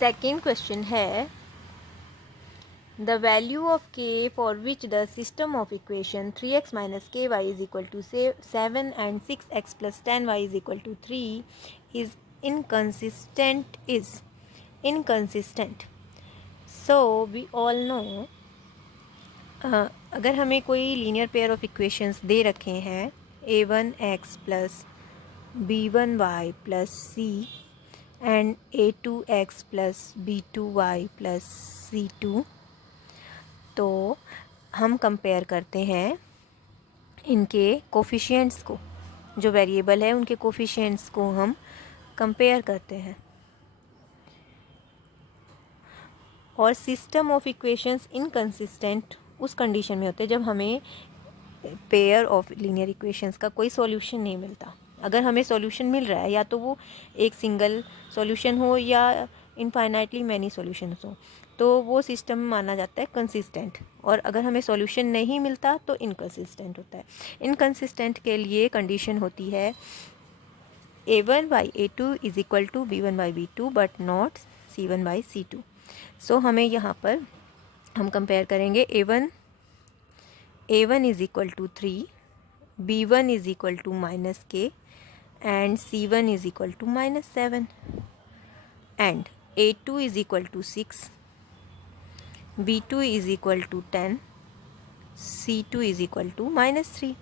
Second question है the value of k for which the system of equation 3x minus ky is equal to 7 and 6x plus 10y is equal to 3 is inconsistent. So we all know अगर हमें कोई linear pair of equations दे रखे हैं a1x plus b1y plus c and a2x plus b2y plus c2, तो हम compare करते हैं इनके कोफिशिएंट्स को, जो वेरिएबल है उनके कोफिशिएंट्स को हम कंपेयर करते हैं। और सिस्टम ऑफ इक्वेशंस इनकंसिस्टेंट उस कंडीशन में होते हैं जब हमें पेयर ऑफ लीनियर इक्वेशंस का कोई सॉल्यूशन नहीं मिलता। अगर हमें सॉल्यूशन मिल रहा है, या तो वो एक सिंगल सॉल्यूशन हो या इनफाइनाइटली मैनी सॉल्यूशंस हो, तो वो सिस्टम माना जाता है कंसिस्टेंट। और अगर हमें सॉल्यूशन नहीं मिलता तो इनकंसिस्टेंट होता है। इनकंसिस्टेंट के लिए कंडीशन होती है a1/a2 is equal to b1/b2 but not c1/c2। So हमें यहाँ पर हम कंपेयर करेंगे a1 is equal to 3, b1 is equal to -k and c1 is equal to -7 and a2 is equal to 6, b2 is equal to 10, c2 is equal to -3।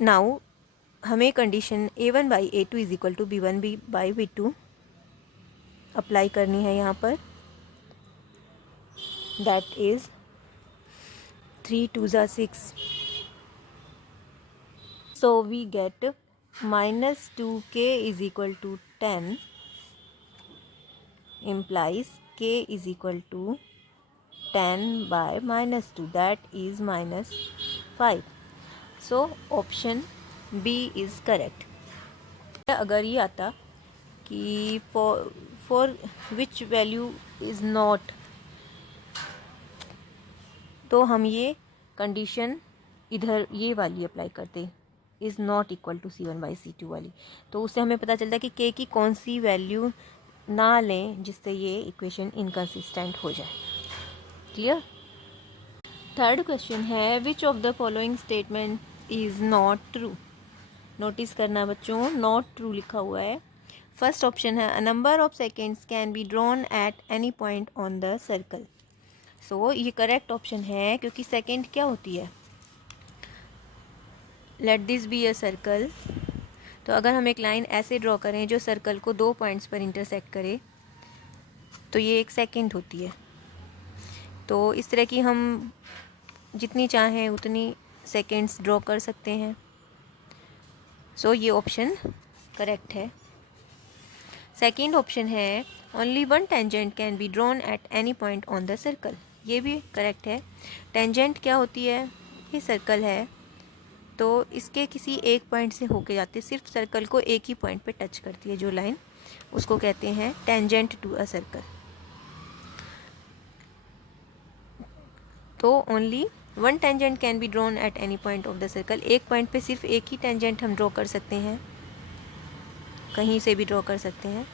Now हमें condition a1/a2 is equal to b1/b2 apply करनी है यहाँ पर। That is 3 2 ज़ा 6, so we get -2k is equal to 10 implies k is equal to 10 by -2, that is -5. So option B is correct. अगर ये आता कि for which value is not, तो हम ये कंडीशन इधर ये वाली अप्लाई करते, is not equal to c1/c2 वाली, तो उससे हमें पता चलता है कि k की कौन सी वैल्यू ना लें जिससे ये इक्वेशन इनकंसिस्टेंट हो जाए। क्लियर। थर्ड क्वेश्चन है which of the following statement is not true. Notice करना बच्चों, नॉट ट्रू लिखा हुआ है। फर्स्ट ऑप्शन है a number of secants can be drawn at any point on the circle. So ये करेक्ट ऑप्शन है, क्योंकि सेकेंड क्या होती है, let this be a circle. तो अगर हम एक लाइन ऐसे ड्रॉ करें जो सर्कल को 2 पॉइंट्स पर इंटरसेक्ट करे, तो ये एक सेकेंड होती है। तो इस तरह की हम जितनी चाहें उतनी सेकेंड्स ड्रॉ कर सकते हैं। सो ये ऑप्शन करेक्ट है। सेकेंड ऑप्शन है only one tangent can be drawn at any point on the circle. ये भी करेक्ट है। टेंजेंट क्या होती है, ये सर्कल है तो इसके किसी एक पॉइंट से होके जाती है, सिर्फ सर्कल को एक ही पॉइंट पे टच करती है जो लाइन, उसको कहते हैं टेंजेंट टू अ सर्कल। तो only one tangent can be drawn at any point of the circle. एक पॉइंट पे सिर्फ एक ही टेंजेंट हम ड्रॉ कर सकते हैं, कहीं से भी ड्रॉ कर सकते हैं।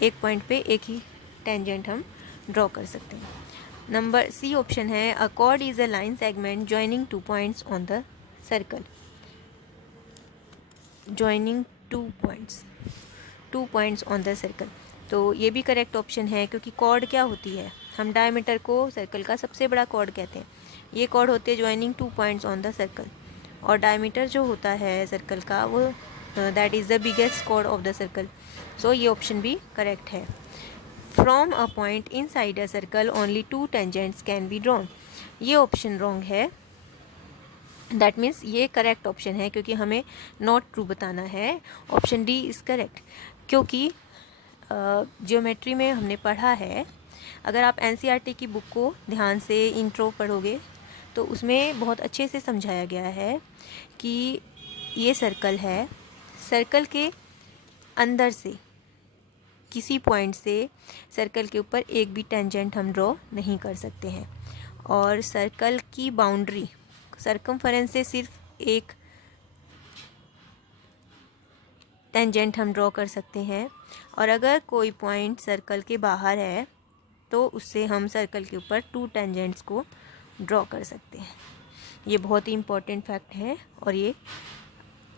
एक पॉइंट पे एक ही टेंजेंट हम ड्रॉ कर सकते हैं। नंबर सी ऑप्शन है अ cord is a line segment joining 2 points on the circle. Joining 2 points on the circle, तो ये भी करेक्ट ऑप्शन है, क्योंकि कॉर्ड क्या होती है, हम डायमीटर को सर्कल का सबसे बड़ा कॉर्ड कहते हैं। ये कॉर्ड होते हैं joining 2 points on the circle, और डायमीटर जो होता है सर्कल का वो that is the biggest chord of the circle. So ये ऑप्शन भी करेक्ट है। From a point inside a circle only 2 tangents can be drawn. ये ऑप्शन रॉन्ग है। दैट मीन्स ये करेक्ट ऑप्शन है, क्योंकि हमें नॉट ट्रू बताना है। ऑप्शन डी इज़ करेक्ट, क्योंकि ज्योमेट्री में हमने पढ़ा है, अगर आप एनसीईआरटी की बुक को ध्यान से इंट्रो पढ़ोगे तो उसमें बहुत अच्छे से समझाया गया है कि ये सर्कल है, सर्कल के अंदर से किसी पॉइंट से सर्कल के ऊपर एक भी टेंजेंट हम ड्रॉ नहीं कर सकते हैं, और सर्कल की बाउंड्री सर्कमफरेंस से सिर्फ एक टेंजेंट हम ड्रॉ कर सकते हैं, और अगर कोई पॉइंट सर्कल के बाहर है तो उससे हम सर्कल के ऊपर 2 टेंजेंट्स को ड्रॉ कर सकते हैं। ये बहुत ही इम्पॉर्टेंट फैक्ट है और ये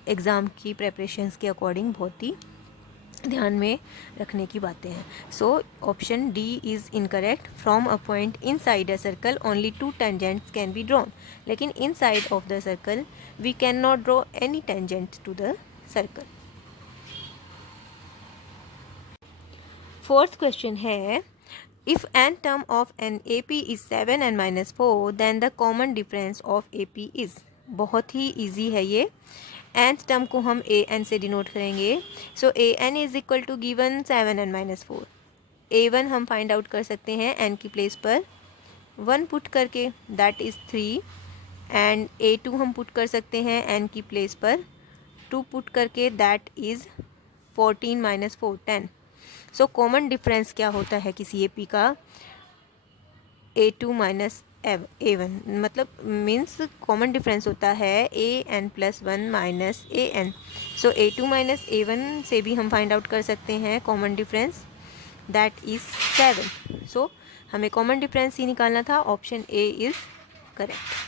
एग्ज़ाम की प्रेपरेशंस के अकॉर्डिंग बहुत ही ध्यान में रखने की बातें हैं। So option D is incorrect. From a point inside a circle only 2 tangents can be drawn, लेकिन inside of the circle we can not draw any tangent to the circle. Fourth question है, if n term of an A P is 7 n minus 4 then the common difference of A P is. बहुत ही easy है ये। nth term को हम A N से denote करेंगे। So A n is equal to given 7 n minus 4। A1 हम find out कर सकते हैं n की प्लेस पर 1 पुट करके, दैट इज़ 3, एंड A2 हम पुट कर सकते हैं n की प्लेस पर 2 पुट करके, that is 14 minus 4 10। So common difference क्या होता है किसी AP का? A2 माइनस A1, मतलब मीन्स कॉमन डिफरेंस होता है AN+1 minus AN। So A2 minus A1 से भी हम फाइंड आउट कर सकते हैं कॉमन डिफरेंस, दैट इज़ 7। सो हमें कॉमन डिफरेंस ही निकालना था। Option A is correct.